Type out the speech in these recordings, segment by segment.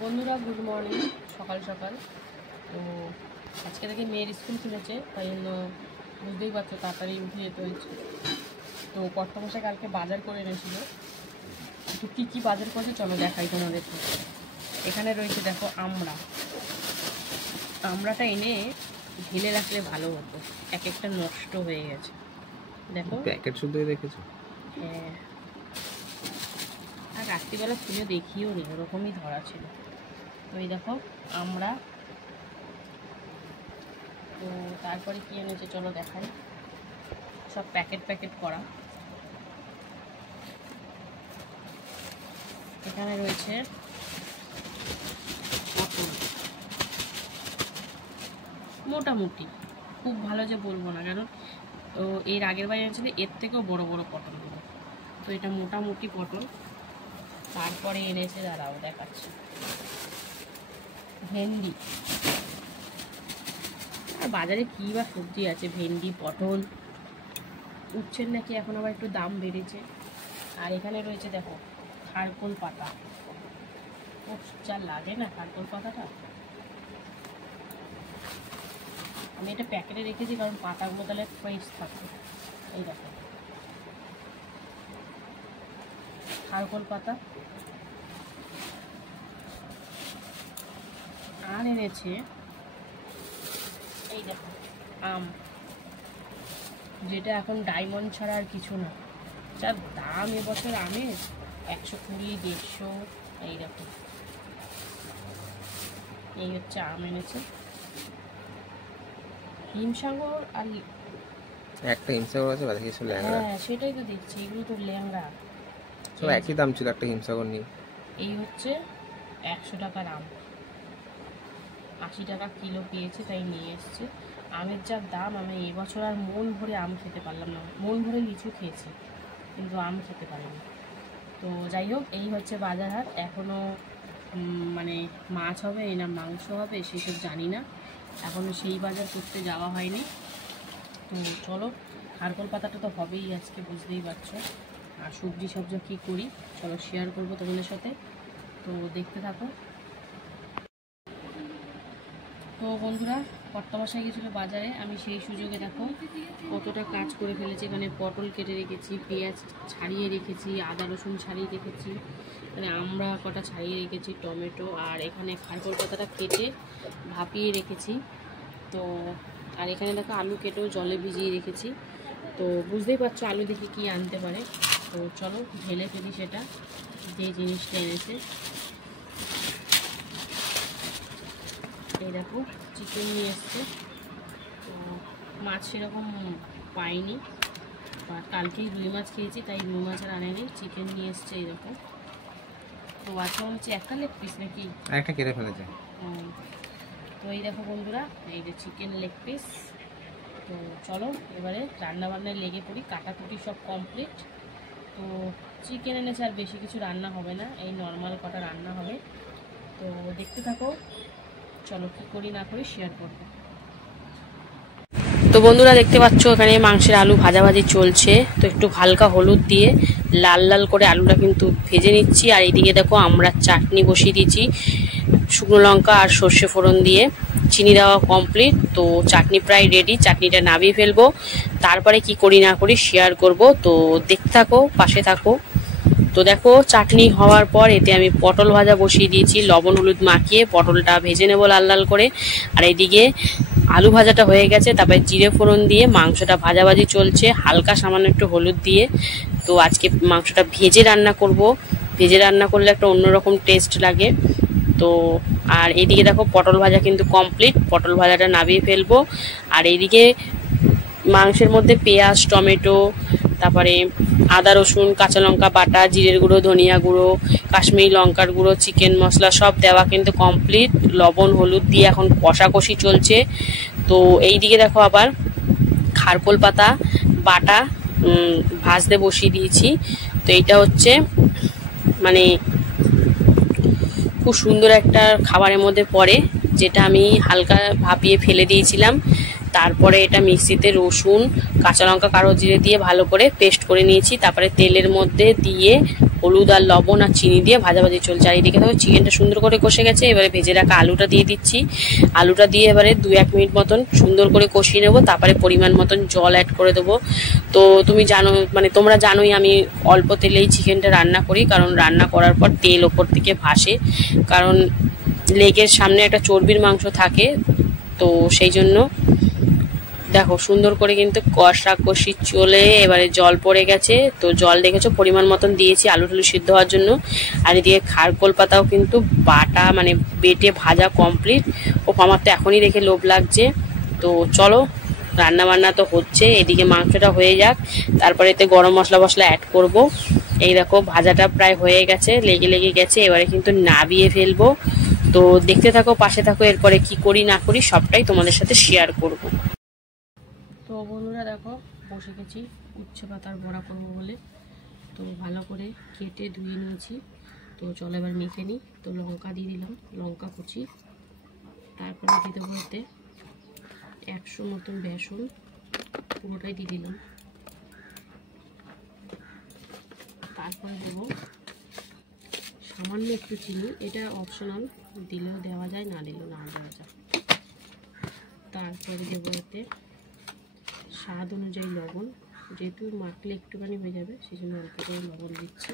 বন্ধুরা good morning. সকাল সকাল তো আজকে থেকে মেয়ের স্কুল খুলেছে, তাই জন্য বুঝতেই পারছো তাড়াতাড়ি উঠে যেতে হয়েছে। তো কর্তামশাই কালকে বাজার করে এনেছিল। তো কী কী বাজার করেছে চলো দেখাই তোমাদেরকে। এখানে রয়েছে দেখো আমড়াটা এনে ঢেলে রাখলে ভালো হতো, এক একটা নষ্ট হয়ে গেছে। দেখো প্যাকেট শুধু রেখেছো? হ্যাঁ, আর রাত্রিবেলা খুলে দেখিও নি, ওরকমই ধরা ছিল। তো এই দেখো আমরা, তো তারপরে কি এনেছে চলো দেখাই। সব প্যাকেট প্যাকেট করা। এখানে রয়েছে পটল, মোটামুটি, খুব ভালো যে বলবো না, কারণ তো এর আগের বার এনেছিল এর থেকেও বড় বড় পটলগুলো। তো এটা মোটামুটি পটল। তারপরে এনেছে, দাঁড়াও দেখাচ্ছি, ভেন্ডি। আর বাজারে কী বা সবজি আছে, ভেন্ডি, পটল, উচ্ছের নাকি এখন আবার একটু দাম বেড়েছে। আর এখানে রয়েছে দেখো খারকোল পাতা, ও যা লাগে না খারকোল পাতাটা। আমি এটা প্যাকেটে রেখেছি কারণ পাতাগুলো তাহলে ফ্রেশ থাকবে। এই দেখো খারকোল পাতা। আর এনেছে এই দেখো আম, যেটা এখন ডায়মন্ড ছাড়া আর কিছু না। যা দাম এবছর আমের, 120, 150। এই দেখো এই হচ্ছে আম এনেছে। হিমসাগর আর একটা হিমসাগর আছে, বাকি সব ল্যাংড়া। হ্যাঁ সেটাই তো দেখছি, এগুলো তো ল্যাংড়া। সব একই দাম ছিল, একটা হিমসাগর নিয়ে। এই হচ্ছে 100 টাকার আম, 80 টাকা কিলো পেয়েছে তাই নিয়ে এসছে। আমের যা দাম, আমি এবছর আর মন ভরে আম খেতে পারলাম না। মন ভরে লিচু খেয়েছি কিন্তু আম খেতে পারিনি। তো যাই হোক, এই হচ্ছে বাজার হাট। এখনও মানে মাছ হবে না মাংস হবে সেসব জানি না, এখনও সেই বাজার করতে যাওয়া হয়নি। তো চলো, খারকোল পাতাটা তো হবেই আজকে, বুঝতেই পারছো। আর সবজি সবজি কী করি চলো শেয়ার করবো তোমাদের সাথে, তো দেখতে থাকো। তো বন্ধুরা, কর্তামশাই গেছিলো বাজারে, আমি সেই সুযোগে দেখো কতটা কাজ করে ফেলেছি। এখানে পটল কেটে রেখেছি, পেঁয়াজ ছাড়িয়ে রেখেছি, আদা রসুন ছাড়িয়ে রেখেছি, এখানে আমড়া কটা ছাড়িয়ে রেখেছি, টমেটো, আর এখানে খারকোল পাতাটা কেটে ভাপিয়ে রেখেছি। তো আর এখানে দেখো আলু কেটেও জলে ভিজিয়ে রেখেছি। তো বুঝতেই পারছো আলু দেখে কি আনতে পারে। তো চলো ঢেলে ফেলি সেটা, যে জিনিসটা এনেছে। এই দেখো চিকেন নিয়ে এসছে। তো মাছ সেরকম পাইনি, আর কালকেই রুই মাছ খেয়েছি তাই রুই মাছ আর আনেনি, চিকেন নিয়ে এসছে। এই দেখো, তো আজকে হচ্ছে একটা লেগ পিস নাকি একটা কেটে ফেলেছে। তো এই দেখো বন্ধুরা, এই যে চিকেন লেগ পিস। তো চলো এবারে রান্না বান্নায় লেগে পড়ি, কাটাকুটি সব কমপ্লিট। তো চিকেন এনেছে, আর বেশি কিছু রান্না হবে না, এই নর্মাল কটা রান্না হবে। তো দেখতে থাকো, চলো কী করি না করি শেয়ার করবো। তো বন্ধুরা দেখতে পাচ্ছ এখানে মাংসের আলু ভাজাভাজি চলছে। তো একটু হালকা হলুদ দিয়ে লাল লাল করে আলুটা কিন্তু ভেজে নিচ্ছি। আর এইদিকে দেখো আমরা চাটনি বসিয়ে দিয়েছি, শুকনো লঙ্কা আর সর্ষে ফোড়ন দিয়ে, চিনি দেওয়া কমপ্লিট। তো চাটনি প্রায় রেডি, চাটনিটা নামিয়ে ফেলবো, তারপরে কি করি না করি শেয়ার করব। তো দেখতে থাকো, পাশে থাকো। তো দেখো চাটনি হওয়ার পর এতে আমি পটল ভাজা বসিয়ে দিয়েছি, লবণ হলুদ মাখিয়ে পটলটা ভেজে নেবো লাল লাল করে। আর এইদিকে আলু ভাজাটা হয়ে গেছে, তারপরে জিরে ফোড়ন দিয়ে মাংসটা ভাজাভাজি চলছে, হালকা সামান্য একটু হলুদ দিয়ে। তো আজকে মাংসটা ভেজে রান্না করব, ভেজে রান্না করলে একটা অন্যরকম টেস্ট লাগে। তো আর এইদিকে দেখো পটল ভাজা কিন্তু কমপ্লিট, পটল ভাজাটা নামিয়ে ফেলবো। আর এইদিকে মাংসের মধ্যে পেঁয়াজ, টমেটো, তারপরে আদা রসুন কাঁচা লঙ্কা বাটা, জিরের গুঁড়ো, ধনিয়া গুঁড়ো, কাশ্মীরি লঙ্কার গুঁড়ো, চিকেন মশলা সব দেওয়া কিন্তু কমপ্লিট। লবণ হলুদ দিয়ে এখন কষাকষি চলছে। তো এই দিকে দেখো আবার খারকোল পাতা বাটা ভাজতে বসিয়ে দিয়েছি। তো এইটা হচ্ছে মানে খুব সুন্দর একটা খাবারের মধ্যে পড়ে, যেটা আমি হালকা ভাপিয়ে ফেলে দিয়েছিলাম। তারপরে এটা মিক্সিতে রসুন কাঁচা লঙ্কা কালো জিরে দিয়ে ভালো করে পেস্ট করে নিয়েছি। তারপরে তেলের মধ্যে দিয়ে হলুদ আর লবণ আর চিনি দিয়ে ভাজাভাজি চলছে। আর এদিকে দেখো চিকেনটা সুন্দর করে কষে গেছে। এবারে ভেজে রাখা আলুটা দিয়ে দিচ্ছি। আলুটা দিয়ে এবারে 2-1 মিনিট মতন সুন্দর করে কষিয়ে নেবো। তারপরে পরিমাণ মতন জল অ্যাড করে দেবো। তো তুমি জানো, মানে তোমরা জানোই আমি অল্প তেলেই চিকেনটা রান্না করি, কারণ রান্না করার পর তেল ওপর থেকে ভাসে, কারণ লেগের সামনে একটা চর্বির মাংস থাকে। তো সেই জন্য দেখো সুন্দর করে কিন্তু কষি চলে এবারে জল পড়ে গেছে। তো জল দেখেছো পরিমাণ মতন দিয়েছি আলু টালু সিদ্ধ হওয়ার জন্য। আর এদিকে খারকোল পাতাও কিন্তু বাটা মানে বেটে ভাজা কমপ্লিট। ও আমার তো এখনই দেখে লোভ লাগছে। তো চলো রান্না বান্না তো হচ্ছে, এদিকে মাংসটা হয়ে যাক, তারপরে এতে গরম মশলা অ্যাড করব। এই দেখো ভাজাটা প্রায় হয়ে গেছে, লেগে গেছে। এবারে কিন্তু নাবিয়ে ফেলবো। তো দেখতে থাকো, পাশে থাকো, এরপরে কি করি না করি সবটাই তোমাদের সাথে শেয়ার করব। তো বন্ধুরা দেখো বসে গেছি উচ্ছে পাতার বড়া করবো বলে। তো ভালো করে কেটে ধুয়ে নিয়েছি। তো চলো এবার মেখে নিই। তো লঙ্কা দিয়ে দিলাম, লঙ্কা কুচি, তারপরে দিয়ে দেবো এতে 100 মতন বেসন, পুরোটাই দিয়ে দিলাম। তারপরে দেবো সামান্য একটু চিনি, এটা অপশনাল, দিলেও দেওয়া যায়, না দিলেও না দেওয়া যায়। তারপরে দেবো এতে স্বাদ অনুযায়ী লবণ, যেহেতু মাখলে একটুখানি হয়ে যাবে সেই জন্য অল্প করে লবণ দিচ্ছি।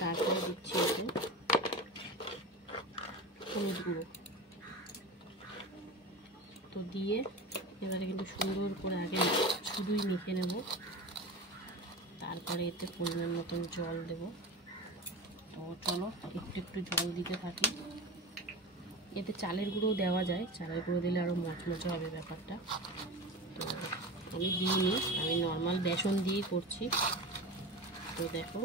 তারপরে দিচ্ছি এতে হলুদ গুঁড়ো। তো দিয়ে এবারে কিন্তু সুন্দর করে আগে শুধুই মেখে নেব। তারপরে এতে পরিমাণ মতন জল দেব। তো চলো একটু জল দিতে থাকি। এতে চালের গুঁড়ো দেওয়া যায়, চালের গুঁড়ো দিলে আরও মচমচে হবে ব্যাপারটা। তো আমি দিইনি, আমি নর্মাল বেসন দিয়েই করছি। তো দেখো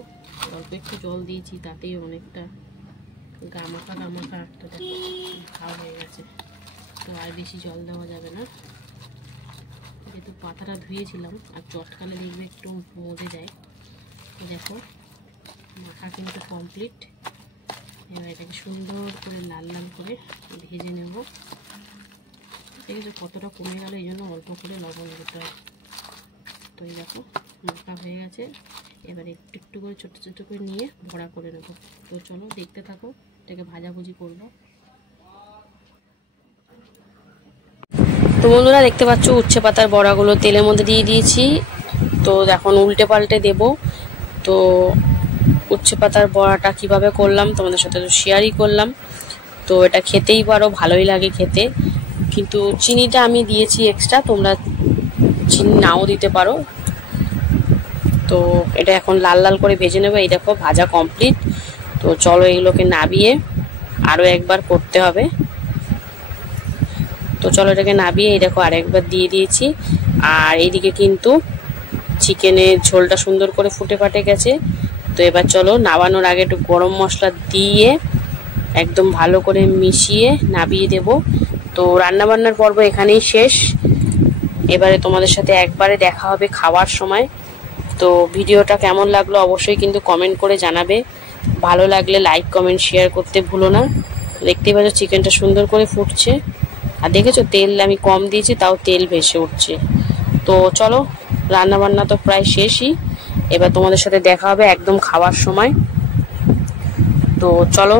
অল্প একটু জল দিয়েছি, তাতেই অনেকটা গামাখা একটা দেখো ভাব হয়ে গেছে। তো আর বেশি জল দেওয়া যাবে না, যেহেতু পাতাটা ধুয়েছিলাম আর চটকালে দেখবে একটু মজে যায়। দেখো মাখা কিন্তু কমপ্লিট। এবার এটাকে সুন্দর করে লাল লাল করে ভেজে নেব। দেখেছো কতটা কমে গেল, এই জন্য অল্প করে লবণ দিতে হয়। তো এই দেখো মাখা হয়ে গেছে। এবারে একটু করে ছোটো করে নিয়ে ভরা করে নেব। তো চলো দেখতে থাকো, এটাকে ভাজাভুজি করব। তো বন্ধুরা দেখতে পাচ্ছ উচ্ছে পাতার বড়াগুলো তেলের মধ্যে দিয়ে দিয়েছি। তো এখন উল্টে পাল্টে দেব। তো উচ্ছে পাতার বড়াটা কিভাবে করলাম তোমাদের সাথে তো শেয়ারই করলাম। তো এটা খেতেই পারো, ভালোই লাগে খেতে, কিন্তু চিনিটা আমি দিয়েছি এক্সট্রা, তোমরা চিনি নাও দিতে পারো। তো এটা এখন লাল লাল করে ভেজে নেবে। এই দেখো ভাজা কমপ্লিট। তো চলো এগুলোকে নাবিয়ে আরও একবার করতে হবে। তো চলো এটাকে নাবিয়ে এই দেখো আরেকবার দিয়ে দিয়েছি। আর এইদিকে কিন্তু চিকেনের ঝোলটা সুন্দর করে ফুটে ফাটে গেছে। তো এবার চলো নাবানোর আগে একটু গরম মশলা দিয়ে একদম ভালো করে মিশিয়ে নাবিয়ে দেব। তো রান্নাবান্নার পর্ব এখানেই শেষ। এবারে তোমাদের সাথে একবারে দেখা হবে খাওয়ার সময়। তো ভিডিওটা কেমন লাগলো অবশ্যই কিন্তু কমেন্ট করে জানাবে। ভালো লাগলে লাইক কমেন্ট শেয়ার করতে ভুলো না। দেখতেই পাচ্ছ চিকেনটা সুন্দর করে ফুটছে, আর দেখেছো তেল আমি কম দিয়েছি তাও তেল ভেসে উঠছে। তো চলো রান্নাবান্না তো প্রায় শেষই, এবার তোমাদের সাথে দেখা হবে একদম খাওয়ার সময়। তো চলো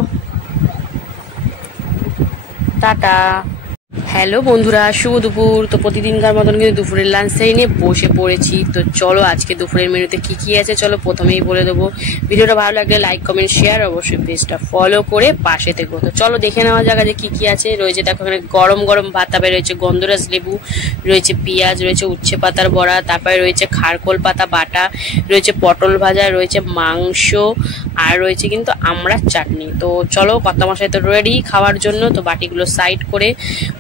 টাটা। হ্যালো বন্ধুরা, শুভ দুপুর। তো প্রতিদিনকার মতন কিন্তু দুপুরের লাঞ্চ নিয়ে বসে পড়েছি। তো চলো আজকে দুপুরের মেনুতে কি আছে চলো প্রথমেই বলে দেবো। ভিডিওটা ভালো লাগলে লাইক কমেন্ট শেয়ার, অবশ্যই পেজটা ফলো করে পাশে থেকো। তো চলো দেখে নেওয়া যাক যে কি আছে। রয়েছে দেখো এখানে গরম গরম ভাত, তারপরে রয়েছে গন্ধরাজ লেবু, রয়েছে পেঁয়াজ, রয়েছে উচ্ছে পাতার বড়া, তারপরে রয়েছে খারকোল পাতা বাটা, রয়েছে পটল ভাজা, রয়েছে মাংস, আর রয়েছে কিন্তু আমড়ার চাটনি। তো চলো কর্তা মশাই তো রেডি খাওয়ার জন্য। তো বাটিগুলো সাইড করে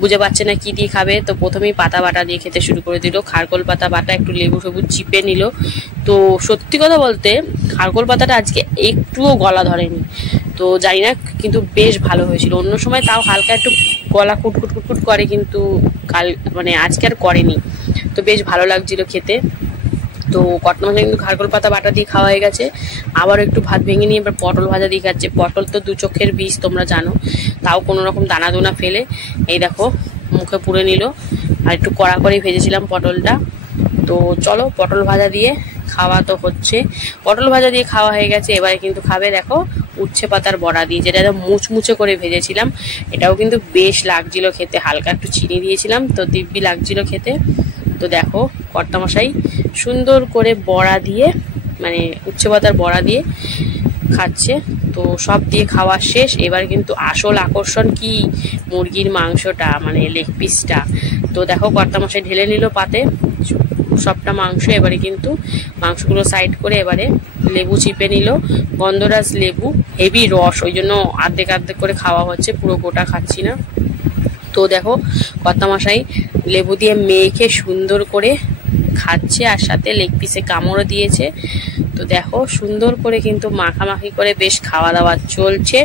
বুঝে পাচ্ছে না কি দিয়ে খাবে, তো প্রথমেই পাতা বাটা দিয়ে খেতে শুরু করে দিল। খারকোল পাতা বাটা একটু লেবু ফেবু চিপে নিল। তো সত্যি কথা বলতে খারকোল পাতাটা আজকে একটুও গলা ধরেনি। তো জানি না, কিন্তু বেশ ভালো হয়েছিল। অন্য সময় তাও হালকা একটু গলা কুটকুট কুটকুট করে, কিন্তু মানে আজকে আর করেনি। তো বেশ ভালো লাগছিল খেতে। তো কর্তা মশাই কিন্তু খারকোল পাতা বাটা দিয়ে খাওয়া হয়ে গেছে। আবার একটু ভাত ভেঙে নিয়ে এবার পটল ভাজা দিয়ে খাচ্ছে। পটল তো 2 চোখের বীজ তোমরা জানো, তাও কোনো রকম দানা দোনা ফেলে এই দেখো মুখে পুড়ে নিল। আর একটু কড়া করে ভেজেছিলাম পটলটা। তো চলো পটল ভাজা দিয়ে খাওয়া তো হচ্ছে। পটল ভাজা দিয়ে খাওয়া হয়ে গেছে, এবারে কিন্তু খাবে দেখো উচ্ছে পাতার বড়া দিয়ে, যেটা মুচমুচে করে ভেজেছিলাম। এটাও কিন্তু বেশ লাগছিল খেতে, হালকা একটু চিনি দিয়েছিলাম তো দিব্যি লাগছিল খেতে। তো দেখো কর্তামশাই সুন্দর করে বড়া দিয়ে, মানে উচ্ছে পাতার বড়া দিয়ে খাচ্ছে। তো সব দিয়ে খাওয়া শেষ। এবার কিন্তু আসল আকর্ষণ কি, মুরগির মাংসটা, মানে লেগ পিসটা। তো দেখো কর্তামশাই ঢেলে নিল পাতে সবটা মাংস। এবারে কিন্তু মাংসগুলো সাইড করে এবারে লেবু চিপে নিল, গন্ধরাজ লেবু, হেভি রস, ওই জন্য আর্ধেক আর্ধেক করে খাওয়া হচ্ছে, পুরো গোটা খাচ্ছি না। তো দেখো কর্তামশাই লেবু দিয়ে মেখে সুন্দর করে খাচ্ছে, আর সাথে লেগ পিসে কামড়ও দিয়েছে। তো দেখো সুন্দর করে কিন্তু মাখামাখি করে বেশ খাওয়া দাওয়া চলছে,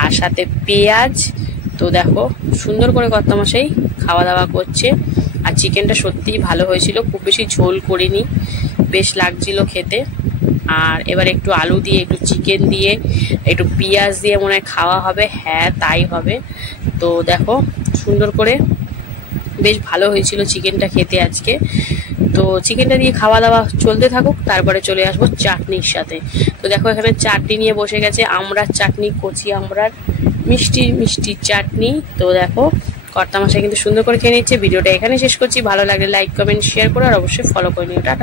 আর সাথে পেঁয়াজ। তো দেখো সুন্দর করে কর্তামশাই খাওয়া দাওয়া করছে। আর চিকেনটা সত্যিই ভালো হয়েছিল, খুব বেশি ঝোল করিনি, বেশ লাগছিল খেতে। আর এবার একটু আলু দিয়ে, একটু চিকেন দিয়ে, একটু পেঁয়াজ দিয়ে মনে হয় খাওয়া হবে। হ্যাঁ তাই হবে। তো দেখো সুন্দর করে বেশ ভালো হয়েছিল চিকেনটা খেতে আজকে। তো চিকেনটা দিয়ে খাওয়া দাওয়া চলতে থাকুক, তারপরে চলে আসবো চাটনির সাথে। তো দেখো এখানে চাটনি নিয়ে বসে গেছে, আমড়ার চাটনি, কচি আমড়ার মিষ্টি মিষ্টি চাটনি। তো দেখো কর্তামশাই কিন্তু সুন্দর করে খেয়ে নিচ্ছে। ভিডিওটা এখানে শেষ করছি, ভালো লাগলে লাইক কমেন্ট শেয়ার করো, আর অবশ্যই ফলো করে নিও। টাটা।